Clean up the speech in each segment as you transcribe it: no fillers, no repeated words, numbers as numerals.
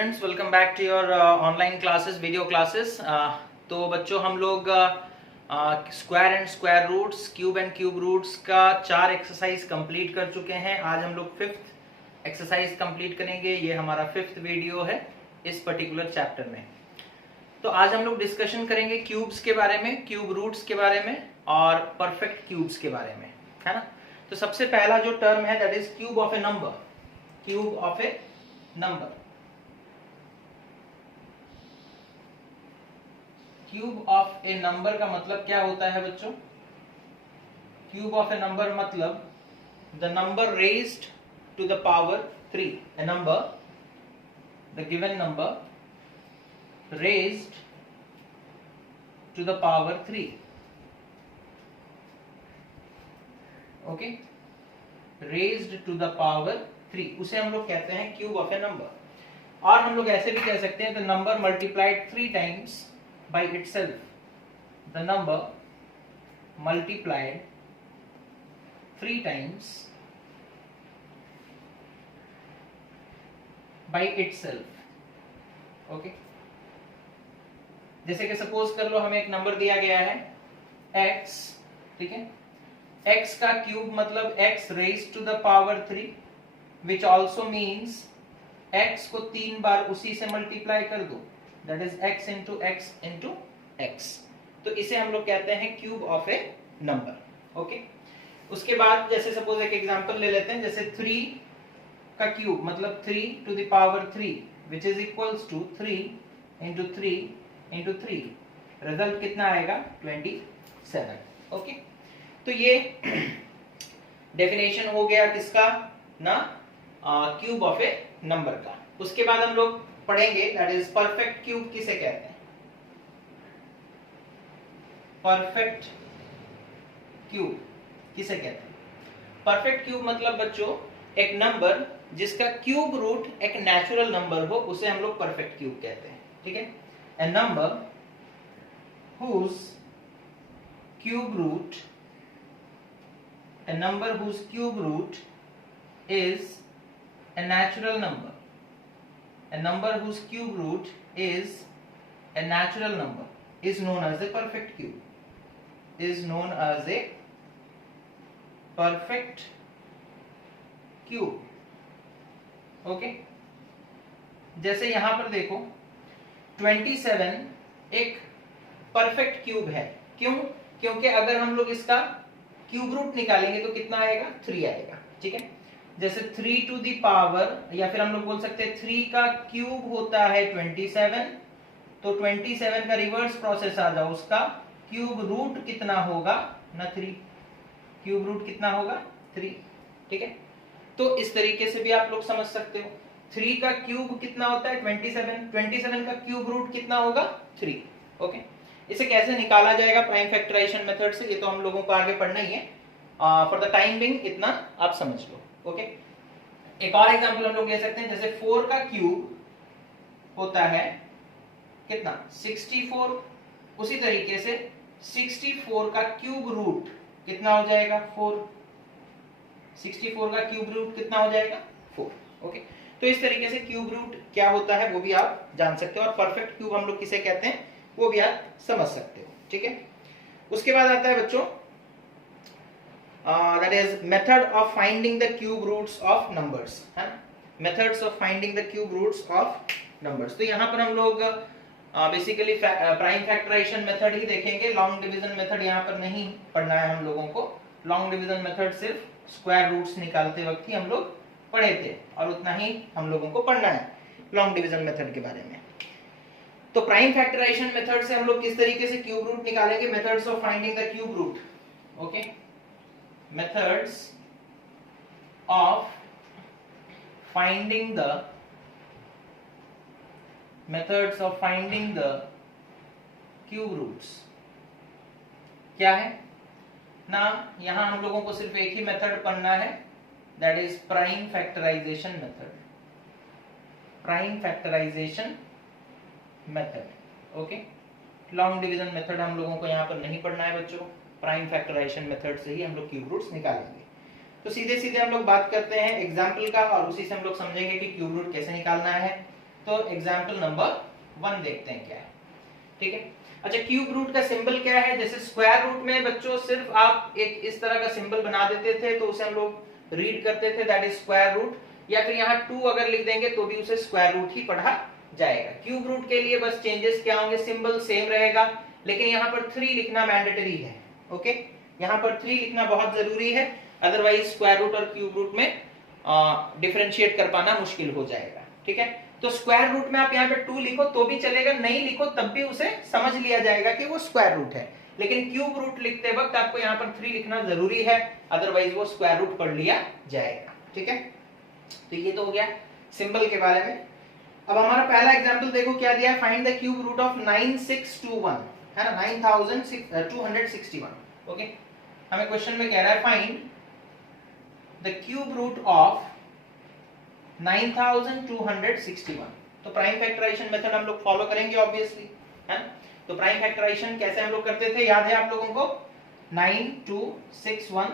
Students, welcome back to your online classes, video classes. तो बच्चों, हम लोग square and square roots, cube and cube roots का 4 exercise complete कर चुके हैं। आज हम लोग 5th एक्सरसाइज कंप्लीट करेंगे। ये हमारा 5th वीडियो है इस पर्टिकुलर चैप्टर में। तो आज हम लोग डिस्कशन करेंगे क्यूब्स के बारे में, क्यूब रूट्स के बारे में और परफेक्ट क्यूब्स के बारे में, है ना। तो सबसे पहला जो टर्म है that is cube of a number. Cube of a number. Cube of a number का मतलब क्या होता है बच्चों? क्यूब ऑफ ए नंबर मतलब the number raised to the power 3। A number, the given number raised to the power 3। Okay, raised to the power 3, उसे हम लोग कहते हैं क्यूब ऑफ ए नंबर। और हम लोग ऐसे भी कह सकते हैं the number multiplied 3 times by itself, the number multiplied 3 times by itself। okay? जैसे कि सपोज कर लो हमें एक नंबर दिया गया है x, ठीक है। x का क्यूब मतलब x raised to the power 3, which also means x को 3 बार उसी से मल्टीप्लाई कर दो, that is x into x into x। तो इसे हम लोग कहते हैं cube of a number. Okay, उसके बाद जैसे सपोज एक एग्जांपल ले लेते हैं, जैसे 3 का क्यूब मतलब 3 to the power 3 which is equals to 3 into 3 into 3। Result कितना आएगा? 27। ओके, तो ये डेफिनेशन हो गया किसका ना, क्यूब ऑफ ए नंबर का। उसके बाद हम लोग पढ़ेंगे दैट इज परफेक्ट क्यूब किसे कहते हैं। परफेक्ट क्यूब किसे कहते हैं? परफेक्ट क्यूब मतलब बच्चों एक नंबर जिसका क्यूब रूट एक नेचुरल नंबर हो, उसे हम लोग परफेक्ट क्यूब कहते हैं, ठीक है। A number whose cube root, a number whose cube root is a natural number. A number whose cube root is a natural number is known as a perfect cube, is known as a perfect cube। okay? जैसे यहां पर देखो 27 एक perfect cube है। क्यों? क्योंकि अगर हम लोग इसका क्यूब रूट निकालेंगे तो कितना आएगा? 3 आएगा, ठीक है। जैसे 3 टू दी पावर, या फिर हम लोग बोल सकते हैं 3 का क्यूब होता है 27, तो 27 का रिवर्स प्रोसेस आ जाओ, उसका क्यूब रूट कितना होगा ना? 3। क्यूब रूट कितना होगा? 3, ठीक है। तो इस तरीके से भी आप लोग समझ सकते हो। 3 का क्यूब कितना होता है? 27। 27 का क्यूब रूट कितना होगा? 3। ओके, इसे कैसे निकाला जाएगा प्राइम फैक्टराइजेशन मेथड से, ये तो हम लोगों को आगे पढ़ना ही है। फॉर द टाइम बिंग इतना आप समझ लो। ओके, एक और एग्जांपल हम लोग ले सकते हैं, जैसे 4 का क्यूब होता है कितना? 64। उसी तरीके से 64 का क्यूब रूट कितना हो जाएगा? 4। 64 का क्यूब रूट कितना हो जाएगा? 4। ओके, तो इस तरीके से क्यूब रूट क्या होता है वो भी आप जान सकते हो, और परफेक्ट क्यूब हम लोग किसे कहते हैं वो भी आप समझ सकते हो, ठीक है। उसके बाद आता है बच्चों that is method of finding the cube roots of numbers, है ना। methods of finding the cube roots of numbers। तो यहाँ पर हम लोग बेसिकली प्राइम फैक्टराइजेशन मेथड ही देखेंगे। लॉन्ग डिवीजन मेथड यहाँ पर नहीं पढ़ना है हम लोगों को। लॉन्ग डिवीजन मेथड सिर्फ स्क्वायर रूट्स निकालते वक्त ही हम लोग पढ़े थे, और उतना ही हम लोगों को पढ़ना है लॉन्ग डिवीजन मेथड के बारे में। तो प्राइम फैक्टराइजेशन मेथड से हम लोग किस तरीके से क्यूब रूट निकालेंगे? Methods of finding the cube root. Okay, methods of finding the cube roots क्या है ना? यहां हम लोगों को सिर्फ एक ही मेथड पढ़ना है, that is prime factorisation method. Prime factorisation method. Okay, long division method हम लोगों को यहां पर नहीं पढ़ना है बच्चों। प्राइम फैक्टराइजेशन मेथड से ही हम लोग क्यूब रूट्स निकालेंगे। तो सीधे सीधे हम लोग बात करते हैं एग्जाम्पल का, और उसी से हम लोग समझेंगे कि क्यूब रूट कैसे निकालना है। तो एग्जाम्पल नंबर 1 देखते हैं क्या है, ठीक है। अच्छा, क्यूब रूट का सिंबल क्या है? जैसे स्क्वायर रूट में बच्चों सिर्फ आप एक इस तरह का सिंबल बना देते थे तो उसे हम लोग रीड करते थे, दैट इज स्क्वायर रूट, या फिर यहाँ 2 अगर लिख देंगे तो भी उसे स्क्वायर रूट ही पढ़ा जाएगा। क्यूब रूट के लिए बस चेंजेस क्या होंगे, सिंबल सेम रहेगा, लेकिन यहाँ पर 3 लिखना मैंडेटरी है, ओके। यहाँ पर 3 लिखना बहुत जरूरी है, अदरवाइज स्क्वायर रूट और क्यूब रूट में डिफरेंशिएट कर पाना मुश्किल हो जाएगा, ठीक है। तो स्क्वायर रूट में आप यहाँ पे 2 लिखो तो भी चलेगा, नहीं लिखो तब भी उसे समझ लिया जाएगा कि वो स्क्वायर रूट है, लेकिन क्यूब रूट लिखते वक्त आपको यहाँ पर 3 लिखना जरूरी है, अदरवाइज वो स्क्वायर रूट पढ़ लिया जाएगा, ठीक है। तो ये तो हो गया सिंबल के बारे में। अब हमारा पहला एग्जांपल देखो क्या दिया है, find the cube root of 9621, है ना, 9261, ओके। हमें क्वेश्चन में कह रहा है find the cube root of 9261। तो प्राइम फैक्टराइजेशन मेथड हम लोग फॉलो करेंगे ऑब्वियसली, है। तो प्राइम फैक्टराइजेशन कैसे हम लोग करते थे, याद है आप लोगों को? 9261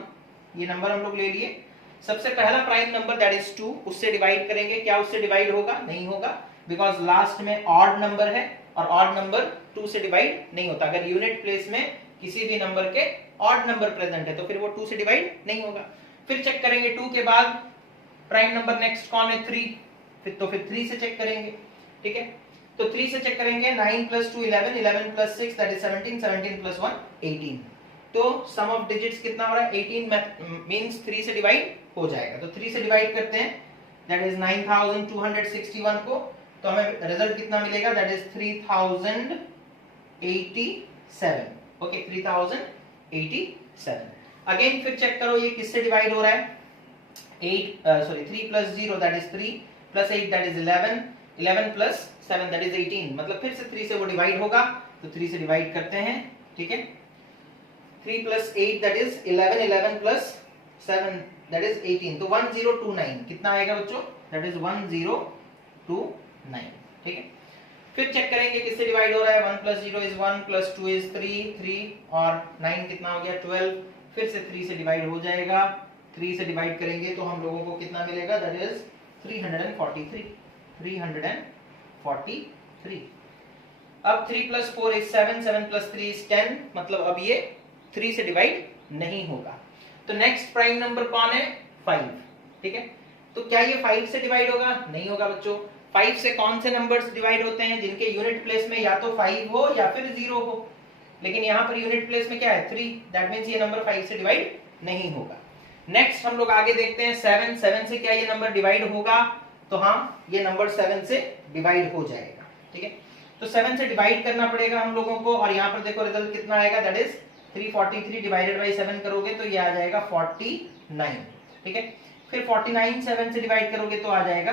ये नंबर हम लोग ले लिए, सबसे पहला प्राइम नंबर दैट इज 2, उससे डिवाइड करेंगे। क्या उससे डिवाइड होगा? नहीं होगा, बिकॉज लास्ट में ऑड नंबर है और ऑड नंबर 2 से डिवाइड नहीं होता। अगर यूनिट प्लेस में किसी भी नंबर के ऑड नंबर प्रेजेंट है तो फिर वो 2 से डिवाइड नहीं होगा। फिर चेक करेंगे 2 के बाद प्राइम नंबर नेक्स्ट कौन है, 3, फिर 3 से चेक करेंगे, ठीक है। तो 3 से चेक करेंगे, 9 + 2 11, 11 + 6 दैट इज 17, 17 + 1 18। तो सम ऑफ डिजिट्स कितना हो रहा है, 18 मींस 3 से डिवाइड हो जाएगा। तो 3 से डिवाइड करते हैं, दैट इज 9261 को, तो हमें रिजल्ट कितना मिलेगा, दैट इज 3087, ओके, 3087। अगेन फिर चेक करो ये किससे डिवाइड हो रहा है, 3 + 0 that is 3 + 8 that is 11, 11 + 7 that is 18, मतलब फिर से 3 से वो डिवाइड होगा, तो 3 से डिवाइड करते हैं, ठीक है। 3 + 8 दैट इज 11, 11 + 7 दैट इज 18, तो 1029 कितना आएगा बच्चों, दैट इज 1029, ठीक है। फिर चेक करेंगे किससे डिवाइड हो रहा है, 1 + 0 इज 1 + 2 इज 3, 3 और 9 कितना हो गया, 12, फिर से 3 से डिवाइड हो जाएगा। 3 से डिवाइड करेंगे तो हम लोगों को कितना मिलेगा, दैट इज 343, 343। अब 3 + 4 इज 7, 7 + 3 इज 10, मतलब अब ये 3 से डिवाइड नहीं होगा। तो नेक्स्ट प्राइम नंबर कौन है, 5, ठीक है। तो क्या ये 5 से डिवाइड होगा? नहीं होगा बच्चों। 5 से कौन से नंबर्स डिवाइड होते हैं, जिनके यूनिट प्लेस में या तो 5 हो या फिर 0 हो, लेकिन यहाँ पर यूनिट प्लेस में क्या है, 3, दैट मींस ये नंबर 5 से डिवाइड नहीं होगा। नेक्स्ट हम लोग आगे देखते हैं 7, 7 से क्या ये नंबर डिवाइड होगा, तो हाँ ये नंबर 7 से डिवाइड हो जाएगा, ठीक है। तो 7 से डिवाइड करना पड़ेगा हम लोगों को, और यहाँ पर देखो रिजल्ट कितना आएगा, दैट इज 343 डिवाइडेड बाय 7 करोगे तो ये आ जाएगा 49, ठीक है। फिर 49 7 से डिवाइड करोगे तो आ जाएगा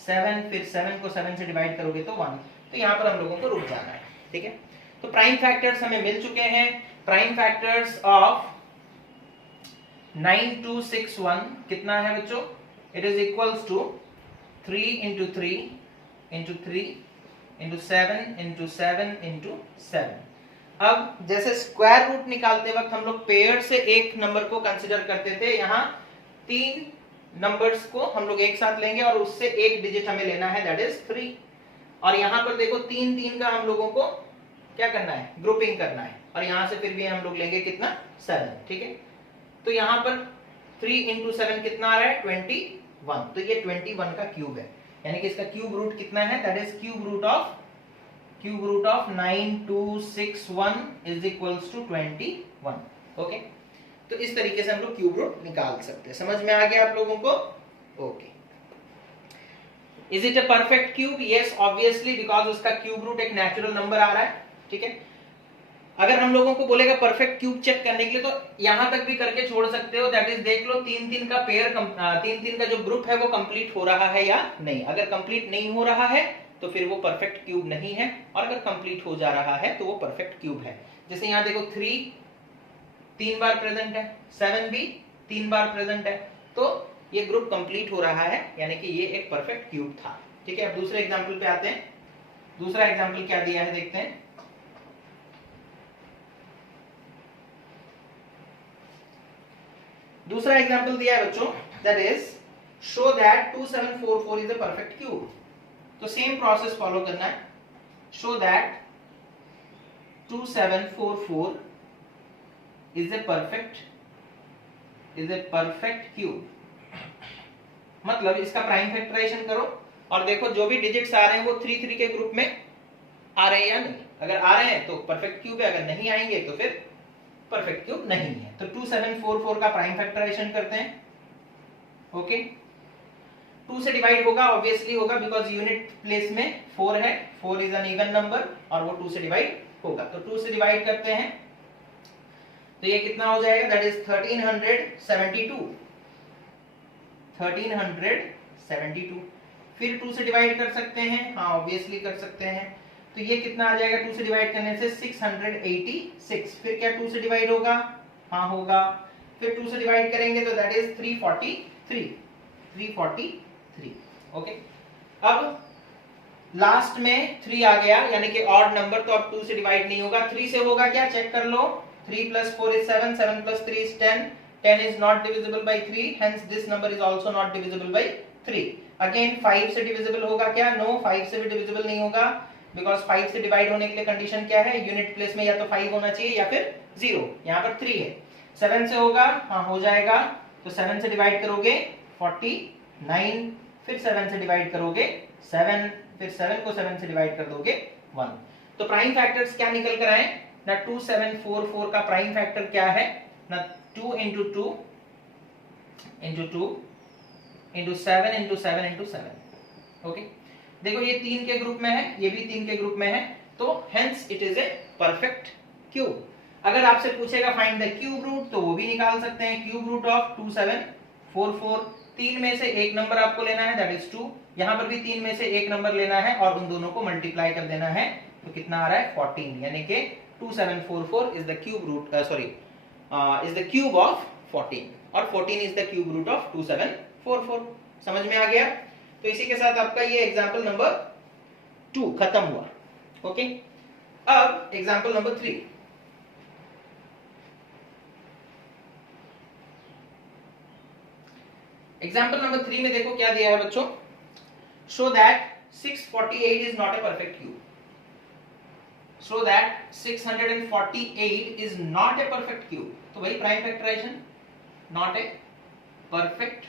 7, फिर 7 को 7 से डिवाइड करोगे तो 1, तो यहाँ पर हम लोगों को रुक जाना है, ठीक है। तो प्राइम फैक्टर्स हमें मिल चुके हैं। प्राइम फैक्टर्स ऑफ 9261 कितना है बच्चों, इट इज इक्वल्स टू 3 × 3 × 3 × 7 × 7 × 7। अब जैसे स्क्वायर रूट निकालते वक्त हम लोग पेयर से एक नंबर को कंसीडर करते थे, यहाँ 3 नंबर्स को हम लोग एक साथ लेंगे और उससे एक डिजिट हमें लेना है, दैट इज 3। और यहाँ पर देखो 3 3 का हम लोगों को क्या करना है, ग्रुपिंग करना है, और यहाँ से फिर भी हम लोग लेंगे कितना, 7, ठीक है। तो यहाँ पर 3 × 7 कितना आ रहा है, 21, तो ये 21 का क्यूब है, यानी कि इसका क्यूब रूट कितना है, that is cube root of 9261 is equals to 21, okay. तो इस तरीके से हम लोग क्यूब रूट निकाल सकते हैं। समझ में आ गया आप लोगों को, okay. Is it a perfect cube? Yes obviously, because उसका क्यूब रूट एक नेचुरल नंबर आ रहा है, ठीक है। अगर हम लोगों को बोलेगा परफेक्ट क्यूब चेक करने के लिए, तो यहां तक भी करके छोड़ सकते हो, दैट इज देख लो 3 3 का पेयर, 3 3 का जो ग्रुप है वो कंप्लीट हो रहा है या नहीं। अगर कंप्लीट नहीं हो रहा है तो फिर वो परफेक्ट क्यूब नहीं है, और अगर कंप्लीट हो जा रहा है तो वो परफेक्ट क्यूब है। जैसे यहाँ देखो 3 3 बार प्रेजेंट है, 7 भी 3 बार प्रेजेंट है, तो ये ग्रुप कंप्लीट हो रहा है, यानी कि ये एक परफेक्ट क्यूब था, ठीक है। अब दूसरे एग्जांपल पे आते हैं। दूसरा एग्जांपल क्या दिया है देखते हैं। दूसरा एग्जांपल दिया है बच्चों, that is show that 2744 is a perfect cube. तो सेम प्रोसेस फॉलो करना है. Show that 2744 is a perfect cube. मतलब इसका प्राइम फैक्टराइजेशन करो और देखो जो भी डिजिट्स आ रहे हैं वो 3 3 के ग्रुप में आ रहे हैं या नहीं. अगर आ रहे हैं तो परफेक्ट क्यूब है, अगर नहीं आएंगे तो फिर परफेक्ट क्यूब नहीं है. तो 2744 का प्राइम फैक्टराइजेशन करते हैं. ओके, 2 से डिवाइड होगा, ऑब्वियसली होगा बिकॉज यूनिट प्लेस में 4 है. 4 इज एन इवन नंबर और वो 2 से डिवाइड होगा. तो 2 से डिवाइड करते हैं तो ये कितना हो जाएगा, दैट इज 1372. 1372. फिर 2 से डिवाइड कर सकते हैं, हाँ ऑब्वियसली कर सकते हैं. तो ये कितना आ जाएगा 2 से डिवाइड करने से 686. फिर क्या 2 से डिवाइड होगा, हाँ होगा. फिर 2 से डिवाइड करेंगे तो दैट इज 343. ओके, अब लास्ट में 3 आ गया यानी कि ऑड नंबर, तो अब 2 से डिवाइड नहीं होगा. 3 से होगा क्या, चेक कर लो. 3 plus 4 is 7, 7 plus 3 is 10. 10 is not divisible by 3, hence this number is also not divisible by 3. Again 5 से divisible होगा क्या, no, 5 से भी divisible नहीं होगा because 5 से डिवाइड होने के लिए कंडीशन क्या है, यूनिट प्लेस में या तो 5 होना चाहिए या फिर 0. यहाँ पर 3 है. 7 से होगा, हाँ हो जाएगा. तो 7 से डिवाइड करोगे 49, फिर 7 से डिवाइड करोगे 7, फिर 7 को 7 से डिवाइड कर दोगे 1. तो प्राइम फैक्टर्स क्या निकल कर आए ना, 2744 का प्राइम फैक्टर क्या है ना, 2 into 2 into 2 into 7 into 7 into 7. Okay, देखो ये 3 के ग्रुप में है, ये भी 3 के ग्रुप में है, तो hence it is a perfect cube. अगर आपसे पूछेगा फाइंड द क्यूब रूट तो वो भी निकाल सकते हैं. क्यूब रूट ऑफ 2744, 3 में से एक नंबर आपको लेना है, दैट इज 2. यहां पर भी 3 में से एक नंबर लेना है और उन दोनों को मल्टीप्लाई कर देना है. तो कितना आ रहा है 14, यानी कि 2744 is the cube root is the cube of 14 और 14 is the cube root of 2744. समझ में आ गया. तो इसी के साथ आपका ये एग्जांपल नंबर 2 खत्म हुआ. ओके, अब एग्जांपल नंबर 3. एग्जांपल नंबर 3 में देखो क्या दिया है बच्चों. Show that 648 is not a perfect cube. So that 648 is not a perfect cube. तो भाई prime factorisation, not a perfect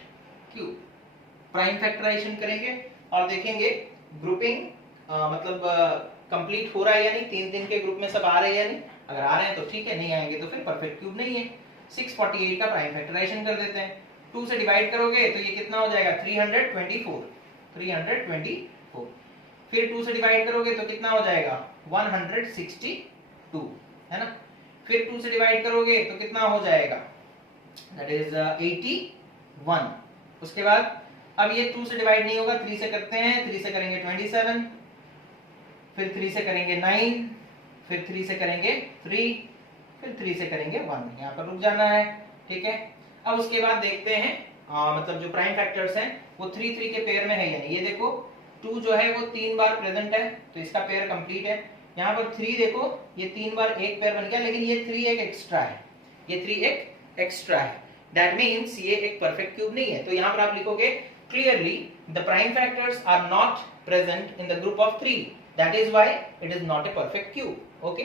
cube. Prime factorisation करेंगे और देखेंगे ग्रुपिंग मतलब कंप्लीट हो रहा है या नहीं, 3 के ग्रुप में सब आ रहे हैं या नहीं. अगर आ रहे हैं तो ठीक है, नहीं आएंगे तो फिर परफेक्ट क्यूब नहीं है. 648 का प्राइम फैक्टराइजेशन कर देते हैं. 2 से डिवाइड करोगे तो ये कितना हो जाएगा 324. फिर 2 से डिवाइड करोगे तो कितना हो जाएगा 162, है ना. फिर 2 से डिवाइड करोगे तो कितना हो जाएगा, दैट इज 81. उसके बाद अब ये 2 से डिवाइड नहीं होगा, 3 से करते हैं. 3 से करेंगे 27, फिर 3 से करेंगे 9, फिर 3 से करेंगे 3, फिर 3 से करेंगे 1. यहाँ पर रुक जाना है, ठीक है. अब उसके बाद देखते हैं मतलब जो प्राइम फैक्टर्स हैं वो 3 3 के पेयर में है या नहीं. ये देखो 2 जो है वो 3 बार प्रेजेंट है तो इसका पेयर कंप्लीट है. यहाँ पर 3 देखो ये 3 बार एक पेयर बन गया, लेकिन ये 3 एक एक्स्ट्रा है, ये 3 एक एक्स्ट्रा है. दैट मींस ये एक परफेक्ट क्यूब नहीं है. तो यहाँ पर आप लिखोगे clearly the prime factors are not present in the group of 3, that is why it is not a perfect cube. Okay,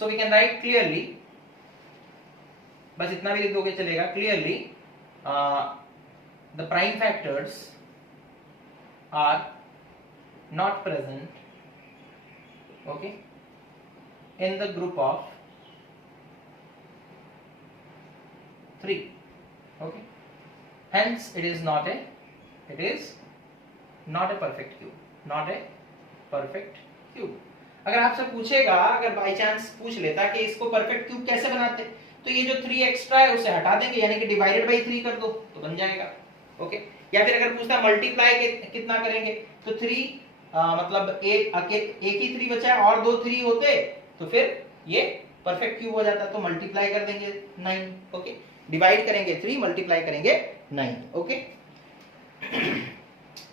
so we can write clearly, बस इतना भी लिख दोगे चलेगा. Clearly the prime factors are not present, okay, in the group of 3. Okay, hence it is not a perfect cube, not a perfect cube. अगर आपसे पूछेगा, अगर बाई चांस पूछ लेता कि इसको परफेक्ट क्यूब कैसे बनाते, तो ये जो 3 एक्स्ट्रा है उसे हटा देंगे, यानी कि डिवाइडेड बाई 3 कर दो तो बन जाएगा. ओके, या फिर अगर पूछता मल्टीप्लाई कितना करेंगे तो 3 मतलब एक ही 3 बचा है और 2 3 होते तो फिर ये परफेक्ट क्यूब हो जाता. तो मल्टीप्लाई कर देंगे 9. ओके, डिवाइड करेंगे 3, मल्टीप्लाई करेंगे 9. ओके,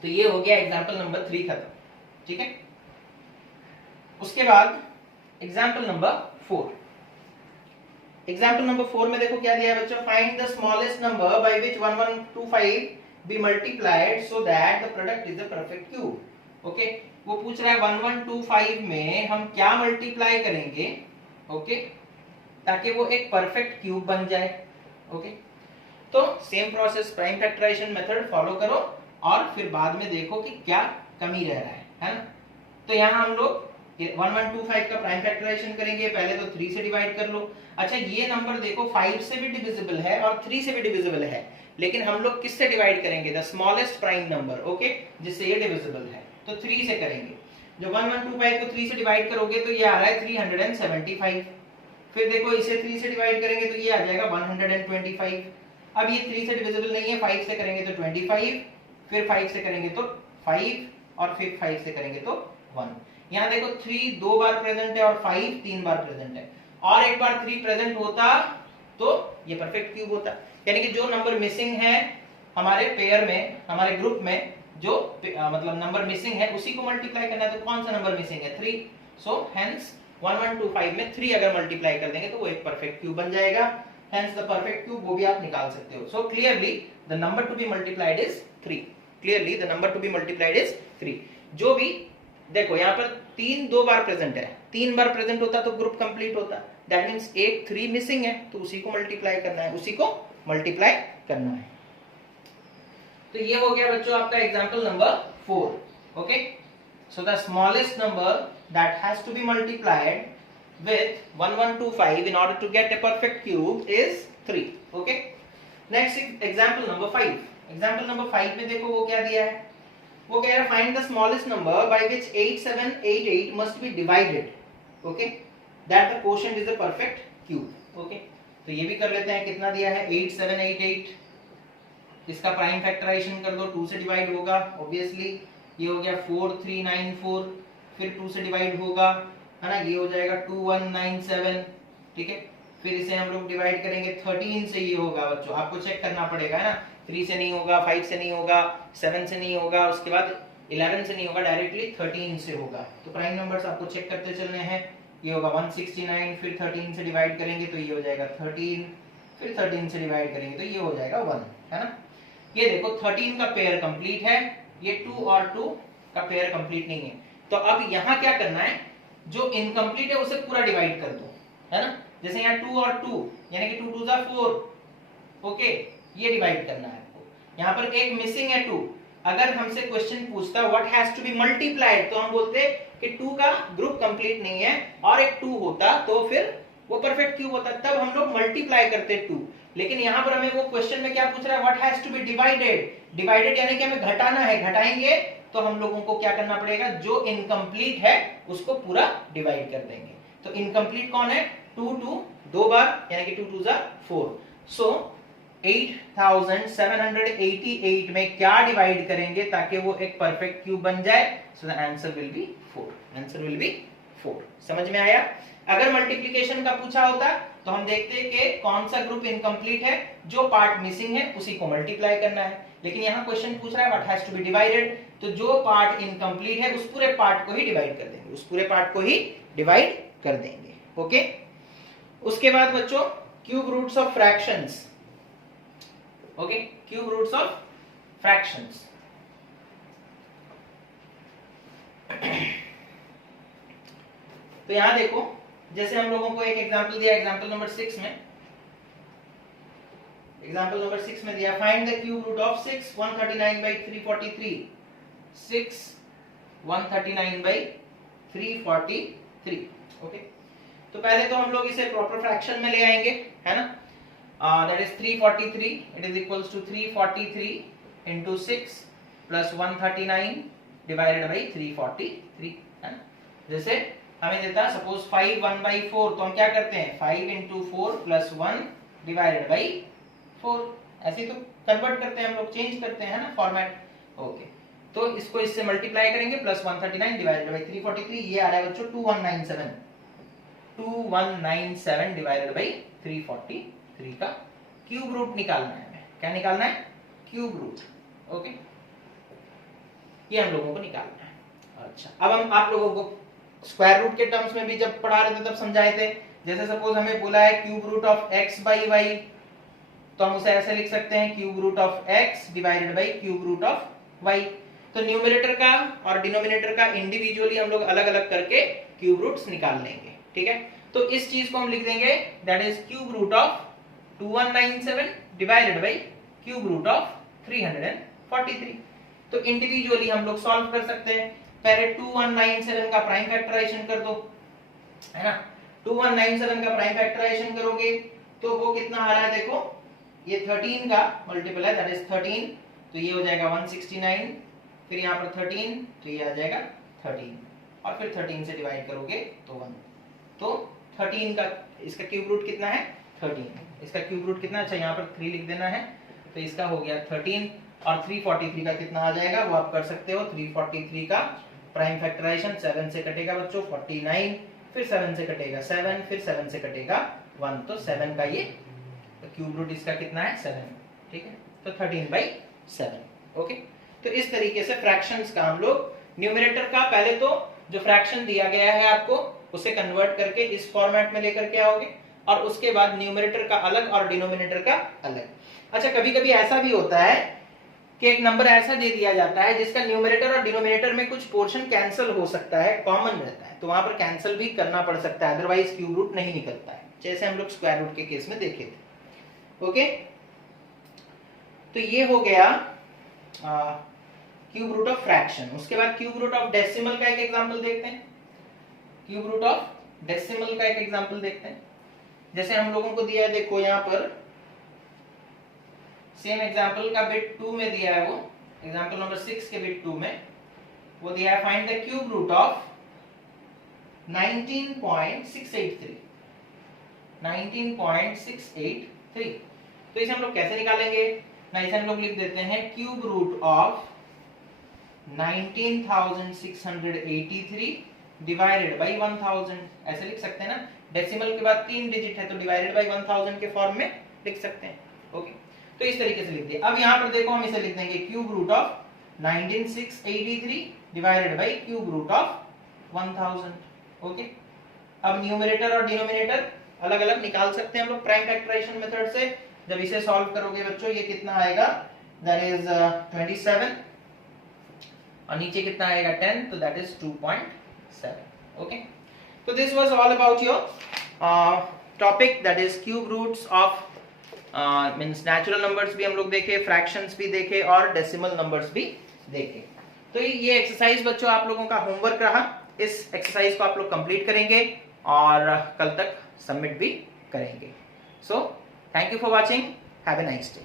तो ये हो गया एग्जांपल नंबर 3 खत्म. ठीक है, उसके बाद एग्जांपल नंबर 4. एग्जांपल नंबर 4 में देखो क्या दिया है बच्चों. Find the smallest number by which 1125 be multiplied so that the product is a perfect cube. Okay, वो पूछ रहा है 1125 में हम क्या मल्टीप्लाई करेंगे, ओके, ताकि वो एक परफेक्ट क्यूब बन जाए। ओके, तो same process prime factorisation method follow करो और फिर बाद में देखो कि क्या कमी रह रहा है ना। तो यहाँ हम लोग 1125 का प्राइम फैक्टराइजेशन करेंगे, पहले तो 3 से डिवाइड कर लो। अच्छा, ये नंबर देखो 5 से भी डिविजिबल है और 3 से भी डिविजिबल है, लेकिन हम लोग किससे डिवाइड करेंगे, the smallest prime number, okay, जिससे ये डिविजिबल है, तो 3 से करेंगे। जो 1125 को 3 से डिवाइड करोगे तो ये आ रहा है 375। फिर देखो इसे 3 से डिवाइड करेंगे तो ये आ जाएगा 125। अब ये 3 से डिविजिबल नहीं है, 5 से करेंगे तो 25, फिर 5 से करेंगे तो 5 और फिर 5 से करेंगे तो 1। यहाँ देखो 3 2 बार प्रेजेंट है और 5 3 बार प्रेजेंट है, और एक बार 3 प्रेजेंट होता तो ये परफेक्ट क्यूब होता। यानी कि जो नंबर मिसिंग है हमारे पेयर में, हमारे ग्रुप में जो मतलब नंबर मिसिंग है उसी को मल्टीप्लाई करना है। तो कौन सा नंबर मिसिंग है, 3। सो हेंस 1125 में 3 अगर मल्टीप्लाई कर देंगे तो वो एक परफेक्ट क्यूब बन जाएगा। हेंस द परफेक्ट क्यूब वो भी आप निकाल सकते हो। So clearly the number to be multiplied is 3। Clearly the number to be multiplied is 3। जो भी देखो यहाँ पर 3 2 बार प्रेजेंट है, 3 बार प्रेजेंट होता तो ग्रुप कंप्लीट होता। दैट मींस एक 3 मिसिंग है तो उसी को मल्टीप्लाई करना है, उसी को मल्टीप्लाई करना है। तो ये हो गया बच्चों आपका example number 4। Okay, so the smallest number that has to be multiplied with 1125 in order to get a perfect cube is 3. Okay, next example number 5. Example number 5 में देखो वो क्या दिया है, वो कह रहा है find the smallest number by which 8788 must be divided. Okay, that the quotient is a perfect cube. Okay, तो ये भी कर लेते हैं, कितना दिया है 8788, इसका प्राइम फैक्टराइजेशन कर दो, 2 से डिवाइड होगा ऑब्वियसली, ये हो गया 4394, फिर 2 से डिवाइड होगा है ना, ये हो जाएगा 2197। ठीक है, फिर इसे हम लोग डिवाइड करेंगे 13 से, ये होगा बच्चों आपको चेक करना पड़ेगा है ना, 3 से नहीं होगा, 5 से नहीं होगा, 7 से नहीं होगा, उसके बाद 11 से नहीं होगा, डायरेक्टली 13 से होगा। तो प्राइम नंबर्स आपको चेक करते चलने हैं। ये होगा 169, फिर 13 से डिवाइड करेंगे तो ये हो जाएगा 13, फिर 13 से डिवाइड करेंगे तो ये हो जाएगा 1, है ना। ये देखो 13 का पेयर कंप्लीट है, ये 2 और 2 का पेयर कंप्लीट नहीं है। तो अब यहाँ क्या करना है, जो इनकम्प्लीट है उसे पूरा डिवाइड कर दो, है ना। जैसे यहाँ 2 और 2 यानी कि 2 2 जा 4, ओके, ये डिवाइड करना है आपको। यहाँ पर एक मिसिंग है 2। अगर हमसे क्वेश्चन पूछता what has to be multiplied तो हम बोलते कि 2 का ग्रुप कंप्लीट नहीं है और एक 2 होता तो फिर वो परफेक्ट क्यूब होता, तब हम लोग मल्टीप्लाई करते 2। लेकिन यहाँ पर हमें वो क्वेश्चन में क्या पूछ रहा है, what has to be divided. Divided यानी कि हमें घटाना है, घटाएंगे तो हम लोगों को क्या करना पड़ेगा, जो इनकम्प्लीट है उसको पूरा डिवाइड कर देंगे। तो इनकम्प्लीट कौन है, 2 2 2 बार यानी कि 2 2 जा 4। सो 8788 में क्या डिवाइड करेंगे ताकि वो एक परफेक्ट क्यूब बन जाए। So the answer will be 4। Answer will be 4। समझ में आया। अगर मल्टीप्लिकेशन का पूछा होता तो हम देखते कि कौन सा ग्रुप इनकम्प्लीट है, जो पार्ट मिसिंग है उसी को मल्टीप्लाई करना है। लेकिन यहाँ क्वेश्चन पूछ रहा है what has to be divided, तो जो पार्ट इनकम्प्लीट है उस पूरे पार्ट को ही डिवाइड कर देंगे, उस पूरे पार्ट को ही डिवाइड कर देंगे। ओके, उसके बाद बच्चों cube roots of fractions. Okay, cube roots of fractions. तो यहां देखो, जैसे हम लोगों को एक एग्जांपल दिया, एग्जांपल नंबर 6 में, एग्जांपल नंबर 6 में दिया find the cube root of 6 139 by 343। 6 139 by 343। Okay, तो पहले तो हम लोग इसे प्रॉपर फ्रैक्शन में ले आएंगे, है ना। That is 343, it is equals to 343 into 6 plus 139 divided by 343, है ना। जैसे हमें देता है सपोज 5 1 by 4, तो हम क्या करते हैं 5 into 4 plus 1 divided by 4, ऐसे तो कन्वर्ट करते हैं हम लोग, चेंज करते हैं, है ना, फॉर्मेट। ओके, तो इसको इससे मल्टीप्लाई करेंगे, प्लस 139 डिवाइडेड बाय 343, ये आ रहा है बच्चों 2197। 2197 डिवाइडेड बाय 343 का क्यूब रूट निकालना है हमें। क्या निकालना है, क्यूब रूट। ओके, ये हम लोगों को निकालना है। अच्छा, अब हम आप लोगों को स्क्वायर रूट के टर्म्स में भी जब पढ़ा रहे थे तब समझाए थे। जैसे सपोज हमें बोला है cube root of x by y, तो हम उसे ऐसे लिख सकते हैं cube root of x divided by cube root of y। तो न्यूमरेटर का और डिनोमिनेटर का इंडिविजुअली हम लोग अलग अलग करके क्यूब रूट्स निकाल लेंगे, ठीक है। तो इस चीज को हम लिख देंगे that is cube root of 2197 divided by cube root of 343। तो इंडिविजुअली हम लोग सॉल्व कर सकते हैं। पहले 2197 का प्राइम फैक्टराइजेशन कर दो, है ना। 2197 का प्राइम फैक्टराइजेशन करोगे तो वो कितना आ रहा है, देखो ये 13 का मल्टीपल है दैट इज 13, तो ये हो जाएगा 169, फिर यहाँ पर 13 तो ये आ जाएगा 13 और फिर 13 से डिवाइड करोगे तो 1। तो 13 का इसका क्यूब रूट कितना है 13, इसका क्यूब रूट कितना, अच्छा यहाँ पर 3 लिख देना है, तो इसका हो गया 13 और 343 का कितना आ जाएगा वो आप कर सकते हो। 343 का प्राइम फैक्टराइजेशन 7 से कटेगा बच्चों 49, फिर 7 से कटेगा 7, फिर 7 से कटेगा 1, तो 7 का ये क्यूब रूट इसका कितना है 7, ठीक है। तो 13/7, ओके। तो इस तरीके से फ्रैक्शंस का हम लोग न्यूमरेटर का पहले तो जो फ्रैक्शन दिया गया है आपको उसे कन्वर्ट करके इस फॉर्मेट में लेकर के आओगे और उसके बाद न्यूमरेटर का अलग और डिनोमिनेटर का अलग। अच्छा कभी कभी ऐसा भी होता है कि एक नंबर ऐसा दे दिया जाता है जिसका न्यूमरेटर और डिनोमिनेटर में कुछ पोर्शन कैंसिल हो सकता है, कॉमन रहता है, तो वहां पर कैंसिल भी करना पड़ सकता है, अदरवाइज क्यूब रूट नहीं निकलता है, जैसे हम लोग स्क्वायर रूट के केस में देखे थे, ओके। तो ये हो गया क्यूब रूट ऑफ फ्रैक्शन। उसके बाद क्यूब रूट ऑफ डेसिमल का एक एग्जांपल देखते हैं। क्यूब रूट ऑफ डेसिमल का एक एग्जांपल देखते हैं। जैसे हम लोगों को दिया है, देखो यहाँ पर सेम एग्जांपल का बिट 2 में दिया है, वो एग्जांपल नंबर 6 के बिट 2 में वो दिया है find the cube root of 19.683। 19.683 तो इसे हम लोग कैसे निकालेंगे ना, इसे हम लोग लिख देते हैं cube root of 19,683 divided by 1000, ऐसे लिख सकते हैं ना। डेसिमल के बाद 3 डिजिट है तो डिवाइडेड बाई 1000 के फॉर्म में लिख सकते हैं, ओके। तो इस तरीके से लिख दिया। अब यहाँ पर देखो हम इसे लिख देंगे cube root of 19683 divided by cube root of 1000, okay. अब न्यूमरेटर और डिनोमिनेटर अलग अलग निकाल सकते हैं हम लोग प्राइम फैक्टराइजेशन मेथड से। जब इसे सॉल्व करोगे बच्चों ये कितना आएगा, दैट इज 27 और नीचे कितना आएगा 10, तो दैट इज 2.7, ओके। तो this was all about your topic that is cube roots of means natural numbers भी हम लोग देखे, फ्रैक्शंस भी देखे और डेसिमल नंबर्स भी देखे। तो ये एक्सरसाइज बच्चों आप लोगों का होमवर्क रहा। इस एक्सरसाइज को आप लोग कंप्लीट करेंगे और कल तक सबमिट भी करेंगे। So thank you for watching, have a nice day.